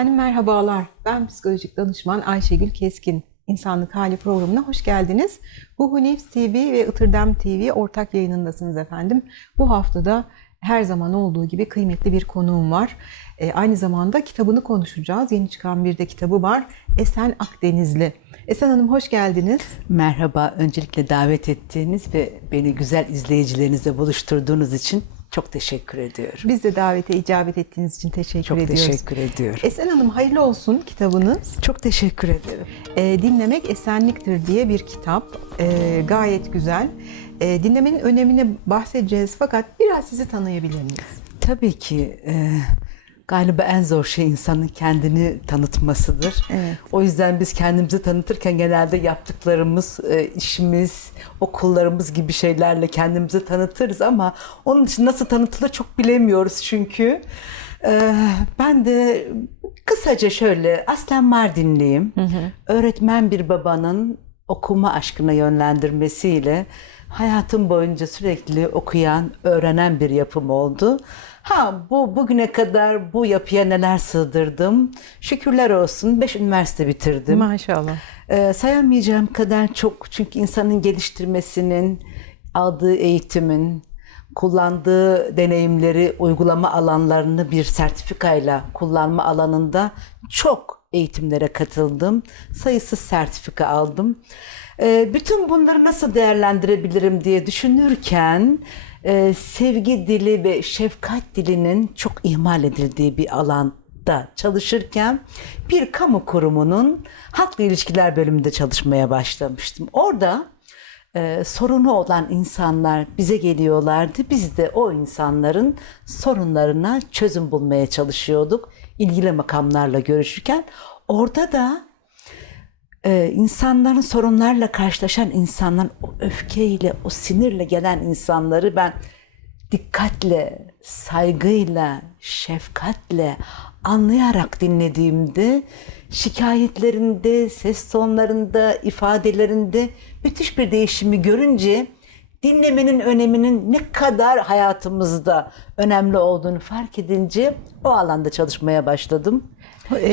Efendim merhabalar. Ben psikolojik danışman Ayşegül Keskin. İnsanlık Hali programına hoş geldiniz. Huhu Nefs TV ve Itırdem TV ortak yayınındasınız efendim. Bu haftada her zaman olduğu gibi kıymetli bir konuğum var. Ee, aynı zamanda kitabını konuşacağız. Yeni çıkan bir de kitabı var. Esen Akdenizli. Esen Hanım hoş geldiniz. Merhaba, öncelikle davet ettiğiniz ve beni güzel izleyicilerinizle buluşturduğunuz için çok teşekkür ediyorum. Biz de davete icabet ettiğiniz için teşekkür Çok ediyoruz. teşekkür ediyorum. Esen Hanım hayırlı olsun kitabınız. Çok teşekkür ederim. E, Dinlemek Esenliktir diye bir kitap. E, gayet güzel. E, dinlemenin önemini bahsedeceğiz fakat biraz sizi tanıyabilir miyiz? Tabii ki e, galiba en zor şey insanın kendini tanıtmasıdır. Evet. O yüzden biz kendimizi tanıtırken genelde yaptıklarımız, e, işimiz, okullarımız gibi şeylerle kendimizi tanıtırız ama onun için nasıl tanıtılır çok bilemiyoruz çünkü. E, ben de kısaca şöyle aslen Mardinliyim. Öğretmen bir babanın okuma aşkına yönlendirmesiyle hayatım boyunca sürekli okuyan, öğrenen bir yapım oldu. Ha bu bugüne kadar bu yapıya neler sığdırdım. Şükürler olsun 5 üniversite bitirdim. Maşallah. Ee, sayamayacağım kadar çok çünkü insanın geliştirmesinin, aldığı eğitimin, kullandığı deneyimleri, uygulama alanlarını bir sertifikayla kullanma alanında çok eğitimlere katıldım. Sayısız sertifika aldım. Ee, bütün bunları nasıl değerlendirebilirim diye düşünürken e, sevgi dili ve şefkat dilinin çok ihmal edildiği bir alanda çalışırken bir kamu kurumunun halkla ilişkiler bölümünde çalışmaya başlamıştım. Orada e, sorunu olan insanlar bize geliyorlardı. Biz de o insanların sorunlarına çözüm bulmaya çalışıyorduk. ilgili makamlarla görüşürken. Orada da e, insanların sorunlarla karşılaşan insanların o öfkeyle, o sinirle gelen insanları ben dikkatle, saygıyla, şefkatle anlayarak dinlediğimde şikayetlerinde, ses tonlarında, ifadelerinde müthiş bir değişimi görünce dinlemenin öneminin ne kadar hayatımızda önemli olduğunu fark edince o alanda çalışmaya başladım.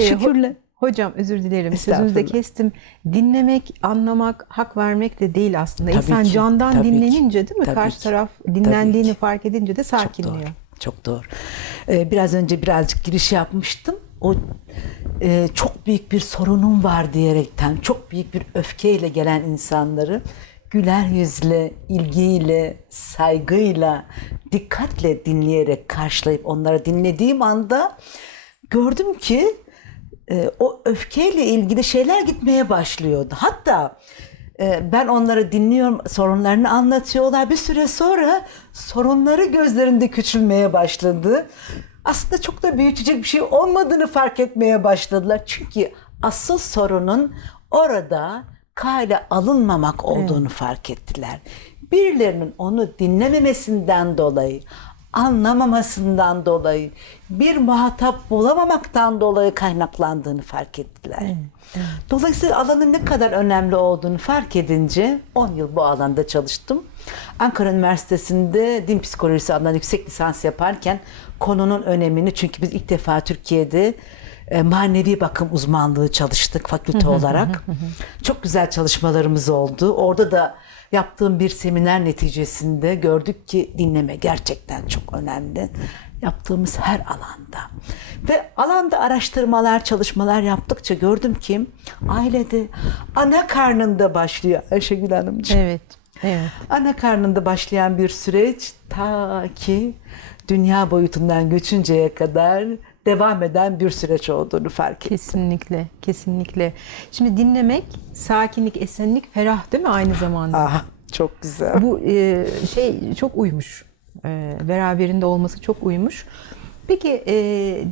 Şükürle. Ho- Hocam özür dilerim sözünüzü de kestim. Dinlemek, anlamak, hak vermek de değil aslında. Tabii İnsan ki, candan tabii ki, dinlenince değil mi? tabii Karşı ki, taraf tabii dinlendiğini ki. fark edince de Çok doğru. sakinliyor. Çok doğru. Ee, biraz önce birazcık giriş yapmıştım. O e, çok büyük bir sorunum var diyerekten, çok büyük bir öfkeyle gelen insanları güler yüzle, ilgiyle, saygıyla, dikkatle dinleyerek karşılayıp onları dinlediğim anda gördüm ki e, o öfkeyle ilgili şeyler gitmeye başlıyordu. Hatta e, ben onları dinliyorum, sorunlarını anlatıyorlar. Bir süre sonra sorunları gözlerinde küçülmeye başladı. Aslında çok da büyütecek bir şey olmadığını fark etmeye başladılar. Çünkü asıl sorunun orada kale alınmamak olduğunu fark ettiler. Birilerinin onu dinlememesinden dolayı, anlamamasından dolayı, bir muhatap bulamamaktan dolayı kaynaklandığını fark ettiler. Dolayısıyla alanın ne kadar önemli olduğunu fark edince 10 yıl bu alanda çalıştım. Ankara Üniversitesi'nde din psikolojisi adına yüksek lisans yaparken konunun önemini çünkü biz ilk defa Türkiye'de e, manevi bakım uzmanlığı çalıştık fakülte olarak. Çok güzel çalışmalarımız oldu. Orada da yaptığım bir seminer neticesinde gördük ki dinleme gerçekten çok önemli. Yaptığımız her alanda. Ve alanda araştırmalar, çalışmalar yaptıkça gördüm ki ailede ana karnında başlıyor Ayşegül Hanımcığım. Evet. Evet. Ana karnında başlayan bir süreç ta ki dünya boyutundan göçünceye kadar devam eden bir süreç olduğunu fark ettim. Kesinlikle, kesinlikle. Şimdi dinlemek, sakinlik, esenlik, ferah değil mi aynı zamanda? Ah çok güzel. Bu e, şey çok uymuş. E, beraberinde olması çok uymuş. Peki e,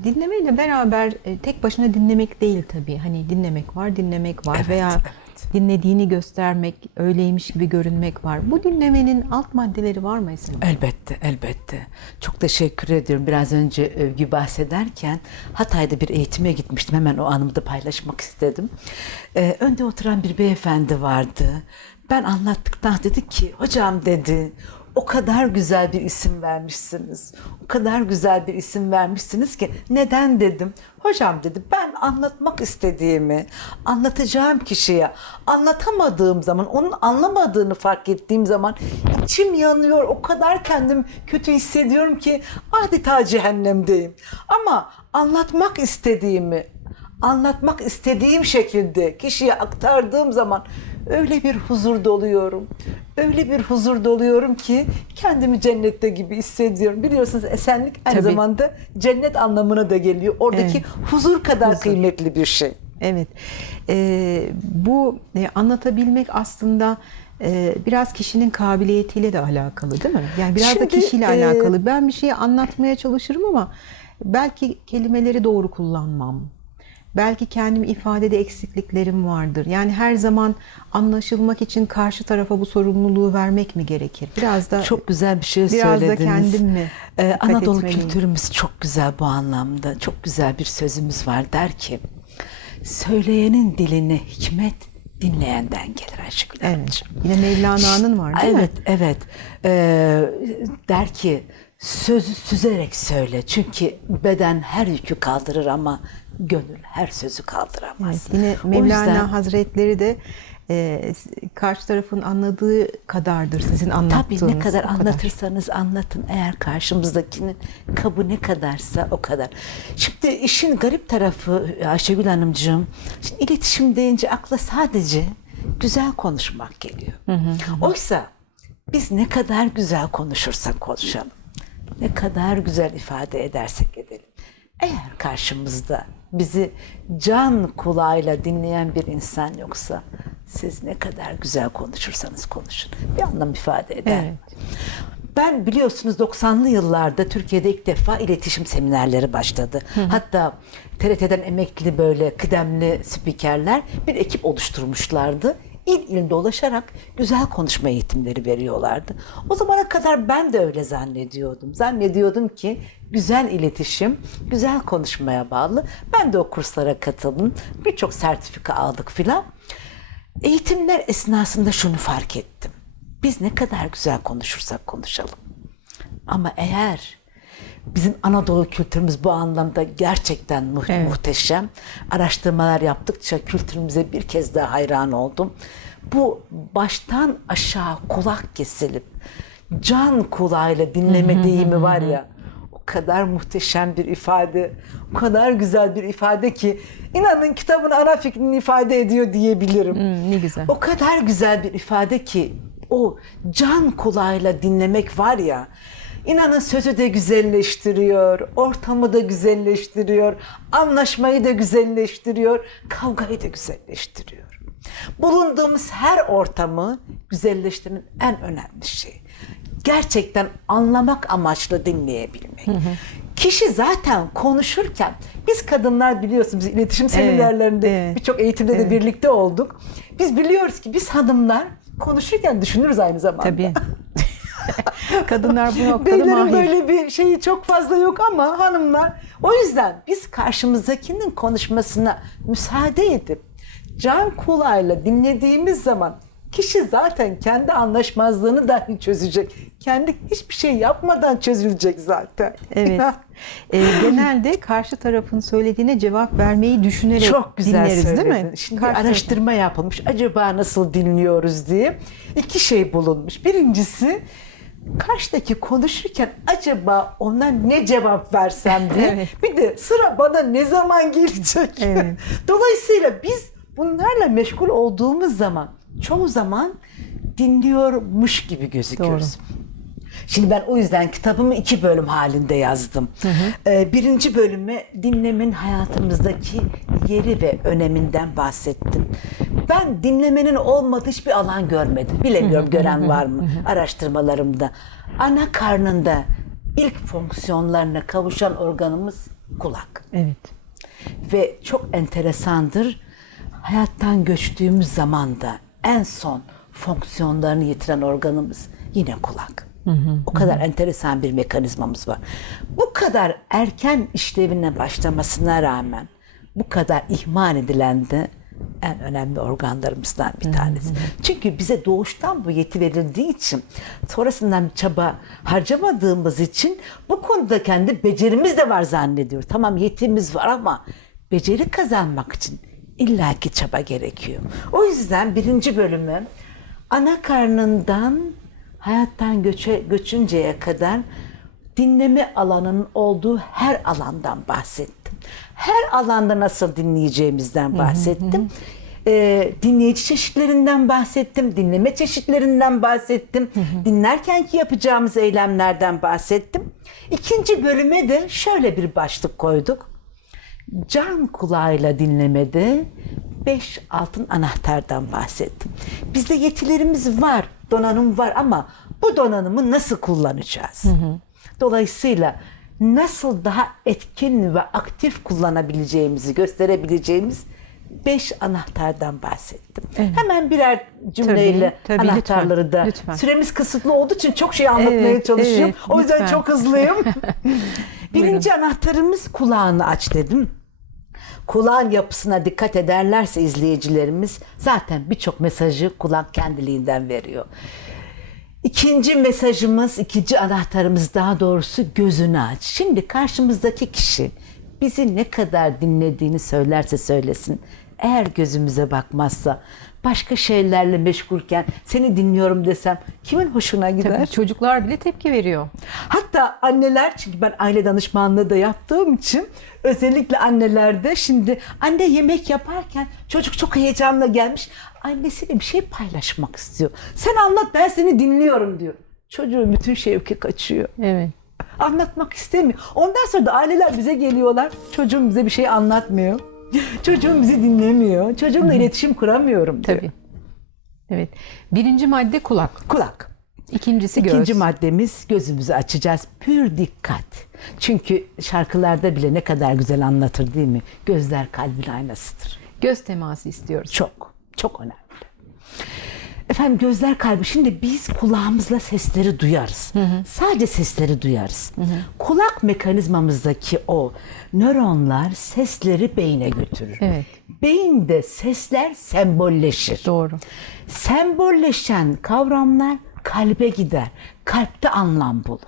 dinlemeyle beraber e, tek başına dinlemek değil tabii. Hani dinlemek var, dinlemek var Evet, veya. Dinlediğini göstermek, öyleymiş gibi görünmek var. Bu dinlemenin alt maddeleri var mı Esin? Elbette, elbette. Çok teşekkür ediyorum. Biraz önce övgü bahsederken Hatay'da bir eğitime gitmiştim. Hemen o anımı da paylaşmak istedim. Ee, önde oturan bir beyefendi vardı. Ben anlattıktan dedi ki, hocam dedi, o kadar güzel bir isim vermişsiniz. O kadar güzel bir isim vermişsiniz ki neden dedim. Hocam dedi ben anlatmak istediğimi anlatacağım kişiye anlatamadığım zaman onun anlamadığını fark ettiğim zaman içim yanıyor. O kadar kendim kötü hissediyorum ki adeta cehennemdeyim. Ama anlatmak istediğimi anlatmak istediğim şekilde kişiye aktardığım zaman öyle bir huzur doluyorum. Öyle bir huzur doluyorum ki kendimi cennette gibi hissediyorum. Biliyorsunuz esenlik aynı Tabii. zamanda cennet anlamına da geliyor. Oradaki Evet. huzur kadar Huzur. kıymetli bir şey. Evet. Ee, bu e, anlatabilmek aslında e, biraz kişinin kabiliyetiyle de alakalı değil mi? Yani biraz da Şimdi, kişiyle e, alakalı. Ben bir şeyi anlatmaya çalışırım ama belki kelimeleri doğru kullanmam. Belki kendim ifadede eksikliklerim vardır. Yani her zaman anlaşılmak için karşı tarafa bu sorumluluğu vermek mi gerekir? Biraz da Çok güzel bir şey Biraz da söylediniz. kendim mi Ee, Anadolu etmeliyim? kültürümüz çok güzel bu anlamda. Çok güzel bir sözümüz var der ki söyleyenin diline hikmet dinleyenden gelir Ayşegül Evet. Yine Mevlana'nın var değil evet, mi? Evet, Ee, der ki sözü süzerek söyle. Çünkü beden her yükü kaldırır ama gönül her sözü kaldıramaz. Evet, yine Mevlana yüzden- Hazretleri de e, karşı tarafın anladığı kadardır sizin anlattığınız. Tabii ne kadar anlatırsanız anlatın eğer karşımızdakinin kabı ne kadarsa o kadar. Şimdi işin garip tarafı Ayşegül Hanımcığım, şimdi iletişim deyince akla sadece güzel konuşmak geliyor. Oysa biz ne kadar güzel konuşursak konuşalım, ne kadar güzel ifade edersek edelim. Eğer karşımızda bizi can kulağıyla dinleyen bir insan yoksa siz ne kadar güzel konuşursanız konuşun. Bir anlam ifade eder. Evet. Ben biliyorsunuz 90'lı yıllarda Türkiye'de ilk defa iletişim seminerleri başladı. Hatta TRT'den emekli böyle kıdemli spikerler bir ekip oluşturmuşlardı. İl il dolaşarak güzel konuşma eğitimleri veriyorlardı. O zamana kadar ben de öyle zannediyordum. Zannediyordum ki güzel iletişim, güzel konuşmaya bağlı. Ben de o kurslara katıldım. Birçok sertifika aldık filan. Eğitimler esnasında şunu fark ettim. Biz ne kadar güzel konuşursak konuşalım. Ama eğer bizim Anadolu kültürümüz bu anlamda gerçekten mu- Evet. muhteşem. Araştırmalar yaptıkça kültürümüze bir kez daha hayran oldum. Bu baştan aşağı kulak kesilip can kulağıyla dinleme deyimi var ya o kadar muhteşem bir ifade, o kadar güzel bir ifade ki inanın kitabın ana fikrini ifade ediyor diyebilirim. Hmm, ne güzel. O kadar güzel bir ifade ki o can kulağıyla dinlemek var ya inanın sözü de güzelleştiriyor, ortamı da güzelleştiriyor, anlaşmayı da güzelleştiriyor, kavgayı da güzelleştiriyor. Bulunduğumuz her ortamı güzelleştiren en önemli şey. Gerçekten anlamak amaçlı dinleyebilmek. Kişi zaten konuşurken biz kadınlar biliyorsunuz iletişim seminerlerinde evet. birçok eğitimde de birlikte olduk. Biz biliyoruz ki biz hanımlar konuşurken düşünürüz aynı zamanda. Tabii. Kadınlar bu noktada Beylerin mahir. böyle bir şeyi çok fazla yok ama hanımlar. O yüzden biz karşımızdakinin konuşmasına müsaade edip can kulağıyla dinlediğimiz zaman kişi zaten kendi anlaşmazlığını dahi çözecek. Kendi hiçbir şey yapmadan çözülecek zaten. Evet. Ee, genelde karşı tarafın söylediğine cevap vermeyi düşünerek Çok güzel dinleriz söyledin. değil mi? Şimdi Karşı araştırma yapılmış. Acaba nasıl dinliyoruz diye. İki şey bulunmuş. Birincisi karşıdaki konuşurken acaba ona ne cevap versem diye. Evet. Bir de sıra bana ne zaman gelecek? Evet. Dolayısıyla biz bunlarla meşgul olduğumuz zaman çoğu zaman dinliyormuş gibi gözüküyoruz. Şimdi ben o yüzden kitabımı iki bölüm halinde yazdım. Ee, birinci bölüme dinlemenin hayatımızdaki yeri ve öneminden bahsettim. Ben dinlemenin olmadığı hiçbir alan görmedim. Bilemiyorum gören var mı araştırmalarımda. Ana karnında ilk fonksiyonlarına kavuşan organımız kulak. Evet. Ve çok enteresandır. Hayattan göçtüğümüz zaman da en son fonksiyonlarını yitiren organımız yine kulak. O kadar enteresan bir mekanizmamız var. Bu kadar erken işlevine başlamasına rağmen bu kadar ihmal edilen de en önemli organlarımızdan bir tanesi. Çünkü bize doğuştan bu yeti verildiği için sonrasından çaba harcamadığımız için bu konuda kendi becerimiz de var zannediyor. Tamam yetimiz var ama beceri kazanmak için illaki çaba gerekiyor. O yüzden birinci bölümü ana karnından hayattan göçe, göçünceye kadar dinleme alanının olduğu her alandan bahsettim. Her alanda nasıl dinleyeceğimizden bahsettim. Ee, dinleyici çeşitlerinden bahsettim, dinleme çeşitlerinden bahsettim, dinlerkenki yapacağımız eylemlerden bahsettim. İkinci bölüme de şöyle bir başlık koyduk. Can kulağıyla dinlemede beş altın anahtardan bahsettim. Bizde yetilerimiz var, donanım var ama bu donanımı nasıl kullanacağız? Dolayısıyla nasıl daha etkin ve aktif kullanabileceğimizi gösterebileceğimiz beş anahtardan bahsettim. Hemen birer cümleyle Tabii, tabii, anahtarları lütfen, da lütfen. süremiz kısıtlı olduğu için çok şey anlatmaya Evet, çalışıyorum. evet, o yüzden lütfen. çok hızlıyım. Birinci anahtarımız kulağını aç dedim. Kulağın yapısına dikkat ederlerse izleyicilerimiz zaten birçok mesajı kulak kendiliğinden veriyor. İkinci mesajımız, ikinci anahtarımız daha doğrusu gözünü aç. Şimdi karşımızdaki kişi bizi ne kadar dinlediğini söylerse söylesin. Eğer gözümüze bakmazsa, başka şeylerle meşgulken seni dinliyorum desem kimin hoşuna gider? Tabii çocuklar bile tepki veriyor. Hatta anneler çünkü ben aile danışmanlığı da yaptığım için özellikle annelerde şimdi anne yemek yaparken çocuk çok heyecanla gelmiş annesiyle bir şey paylaşmak istiyor. Sen anlat ben seni dinliyorum diyor. Çocuğun bütün şevki kaçıyor. Evet. Anlatmak istemiyor. Ondan sonra da aileler bize geliyorlar. Çocuğum bize bir şey anlatmıyor. Çocuğum bizi dinlemiyor. Çocuğumla iletişim kuramıyorum diyor. Tabii. Evet. Birinci madde kulak. Kulak. İkincisi göz. İkinci maddemiz gözümüzü açacağız. Pür dikkat. Çünkü şarkılarda bile ne kadar güzel anlatır değil mi? Gözler kalbin aynasıdır. Göz teması istiyoruz. Çok, çok önemli. Efendim gözler kalbi. Şimdi biz kulağımızla sesleri duyarız. Sadece sesleri duyarız. Kulak mekanizmamızdaki o nöronlar sesleri beyne götürür. Evet. Beyinde sesler sembolleşir. Doğru. Sembolleşen kavramlar kalbe gider. Kalpte anlam bulur.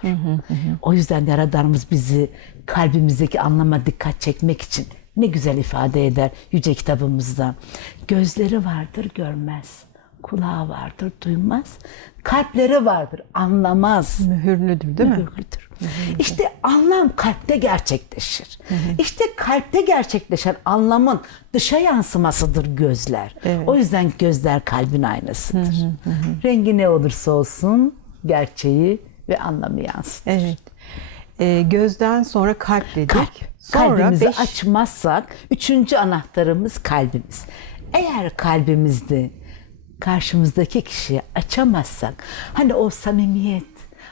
O yüzden Yaradanımız bizi kalbimizdeki anlama dikkat çekmek için ne güzel ifade eder yüce kitabımızda. Gözleri vardır görmez. Kulağı vardır duymaz. Kalpleri vardır anlamaz Mühürlüdür değil mi? mühürlüdür. İşte anlam kalpte gerçekleşir. İşte kalpte gerçekleşen anlamın dışa yansımasıdır gözler. Evet. O yüzden gözler kalbin aynasıdır. Rengi ne olursa olsun gerçeği ve anlamı yansıtır. Evet. Ee, gözden sonra kalp dedik. Kalp. Sonra Kalbimizi beş- açmazsak üçüncü anahtarımız kalbimiz. Eğer kalbimizde karşımızdaki kişiyi açamazsak hani o samimiyet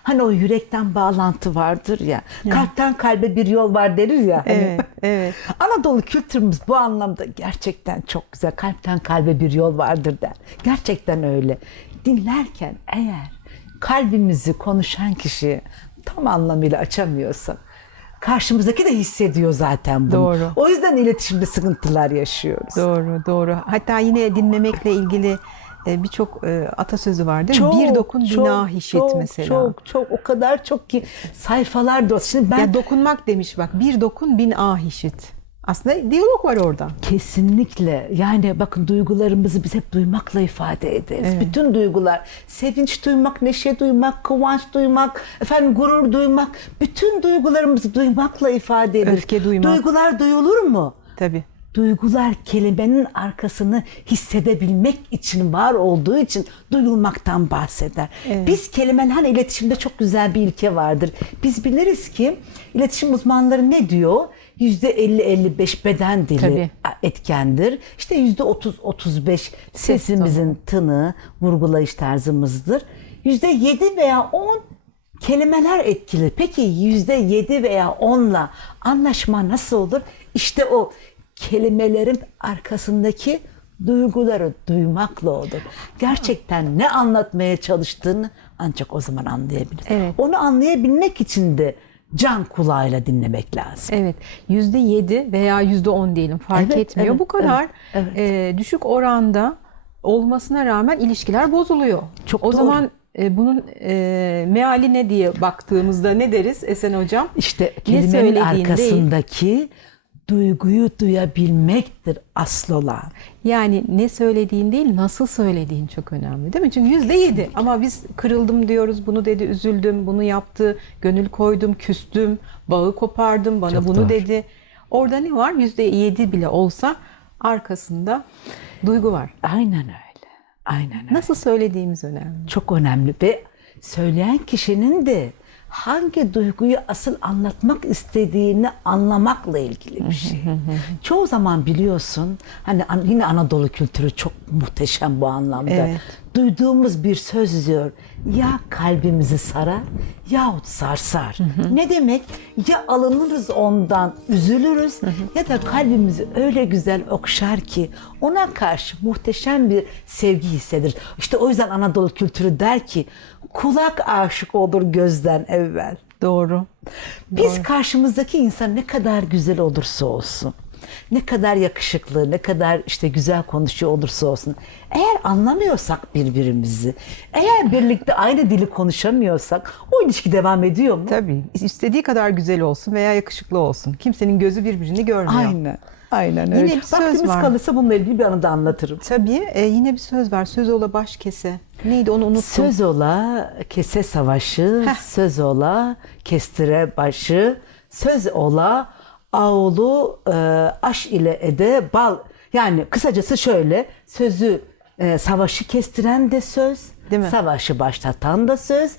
hani o yürekten bağlantı vardır ya, kalpten kalbe bir yol var deriz ya. hani. Evet, evet. Anadolu kültürümüz bu anlamda gerçekten çok güzel. Kalpten kalbe bir yol vardır der. Gerçekten öyle. Dinlerken eğer kalbimizi konuşan kişi tam anlamıyla açamıyorsa karşımızdaki de hissediyor zaten bunu. Doğru. O yüzden iletişimde sıkıntılar yaşıyoruz. Doğru, doğru. Hatta yine dinlemekle ilgili birçok e, atasözü var değil mi? bir dokun çok, işit çok, mesela. Çok çok o kadar çok ki sayfalar da Şimdi ben Ya dokunmak demiş bak. Bir dokun bin ah işit. Aslında diyalog var orada. Kesinlikle. Yani bakın duygularımızı biz hep duymakla ifade ederiz. Evet. Bütün duygular, sevinç duymak, neşe duymak, kıvanç duymak, efendim gurur duymak, bütün duygularımızı duymakla ifade ederiz. Öfke duymak. Duygular duyulur mu? Tabii. Duygular kelimenin arkasını hissedebilmek için var olduğu için duyulmaktan bahseder. Biz kelimeler hani iletişimde çok güzel bir ilke vardır. Biz biliriz ki iletişim uzmanları ne diyor? %50-55 beden dili Tabii. etkendir. İşte %30-35 sesimizin tını, vurgulayış tarzımızdır. %7 veya 10 kelimeler etkili. Peki %7 veya 10'la anlaşma nasıl olur? İşte o kelimelerin arkasındaki duyguları duymakla olur. Gerçekten ne anlatmaya çalıştığını ancak o zaman anlayabilir. Evet. Onu anlayabilmek için de can kulağıyla dinlemek lazım. Evet. Yüzde yedi veya yüzde on diyelim fark Evet, etmiyor. evet, Bu kadar evet, e, düşük oranda olmasına rağmen ilişkiler bozuluyor. Çok o doğru. zaman e, bunun e, meali ne diye baktığımızda ne deriz Esen Hocam? İşte Ne kelimenin söylediğin değil. Duyguyu duyabilmektir asıl olan. Yani ne söylediğin değil, nasıl söylediğin çok önemli değil mi? Çünkü yüzde yedi ama biz kırıldım diyoruz, bunu dedi, üzüldüm, bunu yaptı, gönül koydum, küstüm, bağı kopardım, bana Çok bunu doğru. dedi. Orada ne var? Yüzde yedi bile olsa arkasında duygu var. Aynen öyle. Aynen öyle. Nasıl söylediğimiz önemli. Çok önemli ve söyleyen kişinin de hangi duyguyu asıl anlatmak istediğini anlamakla ilgili bir şey. Çoğu zaman biliyorsun hani an- yine Anadolu kültürü çok muhteşem bu anlamda. Evet. Duyduğumuz bir söz diyor ya kalbimizi sarar yahut sarsar. Ne demek? Ya alınırız ondan, üzülürüz ya da kalbimizi öyle güzel okşar ki ona karşı muhteşem bir sevgi hissedir. İşte o yüzden Anadolu kültürü der ki kulak aşık olur gözden evvel. Doğru. Biz karşımızdaki insan ne kadar güzel olursa olsun, ne kadar yakışıklı, ne kadar işte güzel konuşuyor olursa olsun, eğer anlamıyorsak birbirimizi, eğer birlikte aynı dili konuşamıyorsak o ilişki devam ediyor mu? Tabii. İstediği kadar güzel olsun veya yakışıklı olsun. Kimsenin gözü birbirini görmüyor. Aynen. Aynen Yine öyle. bir söz Vaktimiz var. kalırsa bununla ilgili bir anı da anlatırım. Tabii. e, yine bir söz var. Söz ola baş kese. Neydi onu unuttum. Söz ola kese savaşı, Heh. söz ola kestire başı, söz ola ağulu e, aş ile ede bal. Yani kısacası şöyle sözü e, savaşı kestiren de söz, Değil mi? savaşı başlatan da söz,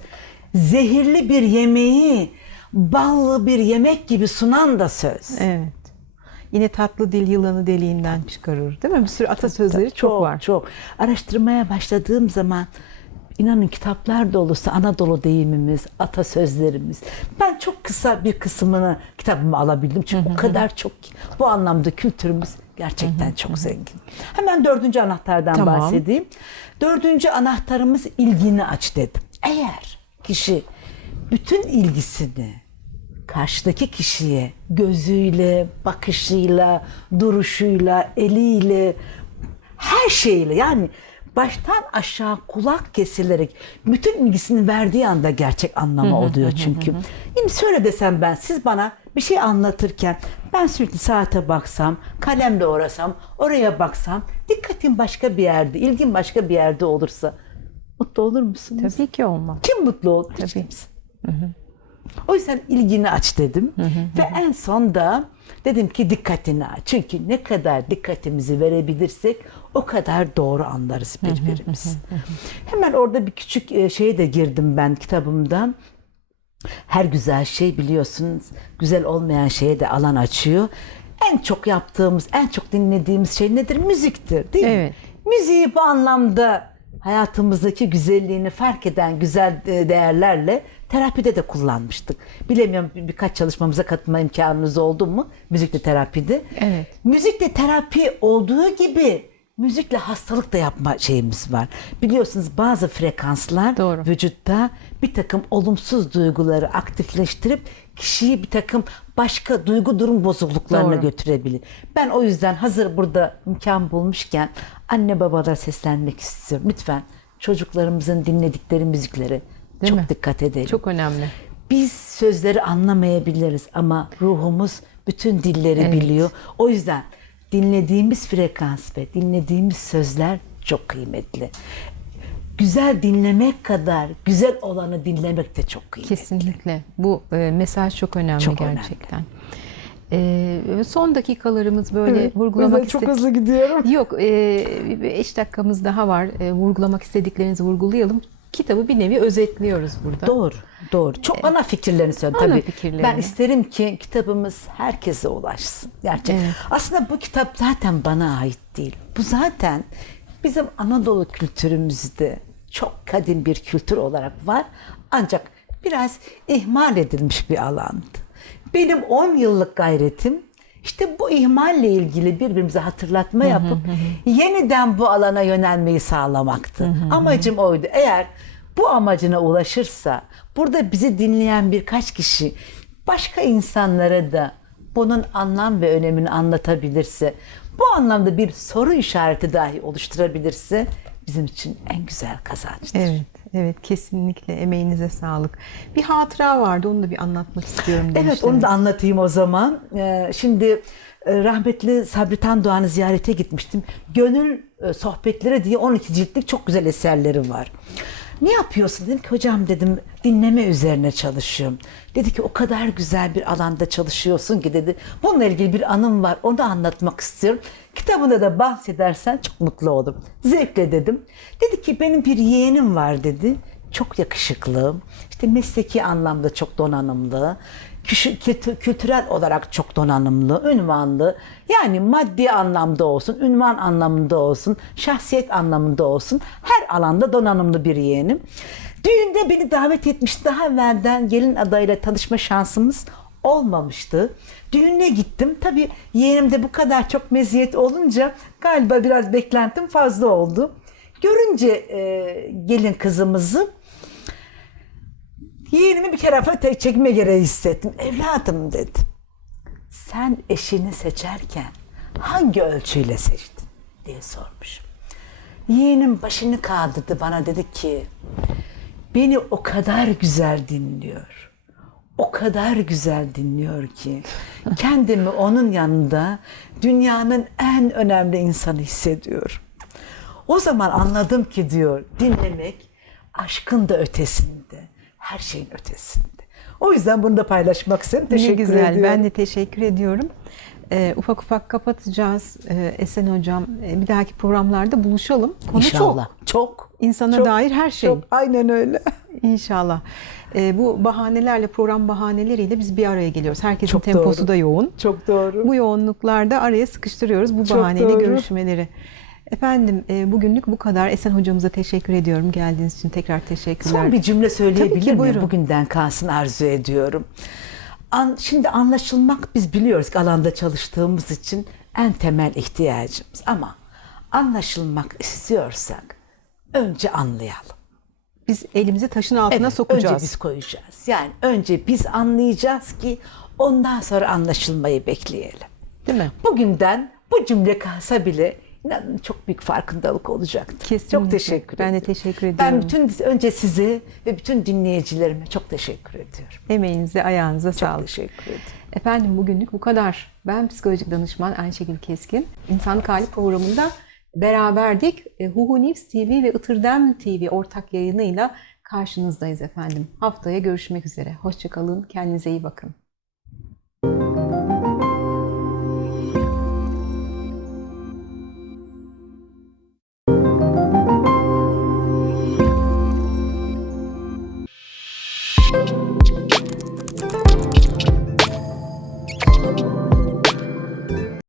zehirli bir yemeği ballı bir yemek gibi sunan da söz. Evet. Yine tatlı dil yılanı deliğinden çıkarır. Değil mi? Bir sürü atasözleri çok, var. Çok. Araştırmaya başladığım zaman inanın kitaplar dolusu Anadolu deyimimiz, atasözlerimiz. Ben çok kısa bir kısmını kitabıma alabildim. Çünkü o kadar çok ki. Bu anlamda kültürümüz gerçekten çok zengin. Hemen dördüncü anahtardan Tamam. bahsedeyim. Dördüncü anahtarımız ilgini aç dedim. Eğer kişi bütün ilgisini karşıdaki kişiye gözüyle, bakışıyla, duruşuyla, eliyle, her şeyle yani baştan aşağı kulak kesilerek bütün ilgisini verdiği anda gerçek anlamı oluyor çünkü. Şimdi şöyle desem ben siz bana bir şey anlatırken ben sürekli saate baksam, kalemle uğrasam, oraya baksam, dikkatim başka bir yerde, ilgim başka bir yerde olursa mutlu olur musunuz? Tabii ki olmaz. Kim mutlu olur? Hiç Tabii. kimse. O yüzden ilgini aç dedim. Ve en son da dedim ki dikkatini aç. Çünkü ne kadar dikkatimizi verebilirsek o kadar doğru anlarız birbirimizi. Hemen orada bir küçük e, şeye de girdim ben kitabımda. Her güzel şey biliyorsunuz güzel olmayan şeye de alan açıyor. En çok yaptığımız, en çok dinlediğimiz şey nedir? Müziktir değil Evet. mi? Müziği bu anlamda hayatımızdaki güzelliğini fark eden güzel e, değerlerle terapide de kullanmıştık. Bilemiyorum bir- birkaç çalışmamıza katılma imkanınız oldu mu müzikle terapide? Evet. Müzikle terapi olduğu gibi müzikle hastalık da yapma şeyimiz var. Biliyorsunuz bazı frekanslar Doğru. vücutta bir takım olumsuz duyguları aktifleştirip kişiyi bir takım başka duygu durum bozukluklarına Doğru. götürebilir. Ben o yüzden hazır burada imkan bulmuşken anne babalara seslenmek istiyorum. Lütfen çocuklarımızın dinledikleri müziklere Değil çok mi? dikkat edelim. Çok önemli. Biz sözleri anlamayabiliriz ama ruhumuz bütün dilleri Evet. biliyor. O yüzden dinlediğimiz frekans ve dinlediğimiz sözler çok kıymetli. Güzel dinlemek kadar güzel olanı dinlemek de çok kıymetli. Kesinlikle. Bu e, mesaj çok önemli Çok önemli. gerçekten. E, son dakikalarımız böyle vurgulamak O yüzden çok hızlı gidiyorum. Yok, e, 5 dakikamız daha var. E, vurgulamak istediklerinizi vurgulayalım. Kitabı bir nevi özetliyoruz burada. Doğru, doğru. Çok ana fikirlerini söyle Ana tabii. fikirlerini. Ben isterim ki kitabımız herkese ulaşsın. Gerçekten. Evet. Aslında bu kitap zaten bana ait değil. Bu zaten bizim Anadolu kültürümüzde çok kadim bir kültür olarak var. Ancak biraz ihmal edilmiş bir alandı. Benim 10 yıllık gayretim işte bu ihmalle ilgili birbirimize hatırlatma yapıp yeniden bu alana yönelmeyi sağlamaktı. Amacım oydu. Eğer bu amacına ulaşırsa burada bizi dinleyen birkaç kişi başka insanlara da bunun anlam ve önemini anlatabilirse, bu anlamda bir soru işareti dahi oluşturabilirse bizim için en güzel kazançtır. Evet, evet kesinlikle emeğinize sağlık. Bir hatıra vardı onu da bir anlatmak istiyorum Evet demiştiniz. onu da anlatayım o zaman. Ee, şimdi e, rahmetli Sabri Tan Doğan'ı ziyarete gitmiştim. Gönül e, sohbetleri diye 12 ciltlik çok güzel eserleri var. Ne yapıyorsun dedim ki hocam dedim dinleme üzerine çalışıyorum. Dedi ki o kadar güzel bir alanda çalışıyorsun ki dedi. Bununla ilgili bir anım var onu anlatmak istiyorum. Kitabında da bahsedersen çok mutlu olurum. Zevkle dedim. Dedi ki benim bir yeğenim var dedi. Çok yakışıklı, işte mesleki anlamda çok donanımlı, kültürel olarak çok donanımlı, ünvanlı. Yani maddi anlamda olsun, ünvan anlamında olsun, şahsiyet anlamında olsun her alanda donanımlı bir yeğenim. Düğünde beni davet etmiş. Daha evvelden gelin adayla tanışma şansımız olmamıştı. Düğüne gittim. Tabii yeğenimde bu kadar çok meziyet olunca galiba biraz beklentim fazla oldu. Görünce e, gelin kızımızı yeğenimi bir kere tek çekme gereği hissettim. Evladım dedi. Sen eşini seçerken hangi ölçüyle seçtin diye sormuş. Yeğenim başını kaldırdı bana dedi ki beni o kadar güzel dinliyor. O kadar güzel dinliyor ki kendimi onun yanında dünyanın en önemli insanı hissediyorum. O zaman anladım ki diyor dinlemek aşkın da ötesinde, her şeyin ötesinde. O yüzden bunu da paylaşmak istedim. Teşekkür ne güzel. ediyorum. Ben de teşekkür ediyorum. Ee, ufak ufak kapatacağız Ee, Esen Hocam. Ee, bir dahaki programlarda buluşalım. Konu İnşallah. çok. Çok. İnsana Çok, dair her şey. Çok. Aynen öyle. İnşallah. Ee, bu bahanelerle, program bahaneleriyle biz bir araya geliyoruz. Herkesin Çok temposu doğru. da yoğun. Çok doğru. Bu yoğunluklarda araya sıkıştırıyoruz bu Çok bahaneyle doğru. görüşmeleri. Efendim e, bugünlük bu kadar. Esen hocamıza teşekkür ediyorum. Geldiğiniz için tekrar teşekkürler. Son bir cümle söyleyebilir miyim? Bugünden kalsın arzu ediyorum. An, şimdi anlaşılmak biz biliyoruz ki alanda çalıştığımız için en temel ihtiyacımız. Ama anlaşılmak istiyorsak önce anlayalım. Biz elimizi taşın altına Evet, sokacağız. Önce biz koyacağız. Yani önce biz anlayacağız ki ondan sonra anlaşılmayı bekleyelim. Değil mi? Bugünden bu cümle kalsa bile inanın çok büyük farkındalık olacaktır. Kesinlikle. Çok teşekkür Ben de ederim. teşekkür Ben ediyorum. bütün önce size ve bütün dinleyicilerime çok teşekkür ediyorum. Emeğinize, ayağınıza Çok sağlık. teşekkür ederim. Efendim bugünlük bu kadar. Ben psikolojik danışman Ayşegül Keskin. İnsanlık Hali programında beraberdik. E, Huhu TV ve Itırdem TV ortak yayınıyla karşınızdayız efendim. Haftaya görüşmek üzere. Hoşçakalın. Kendinize iyi bakın.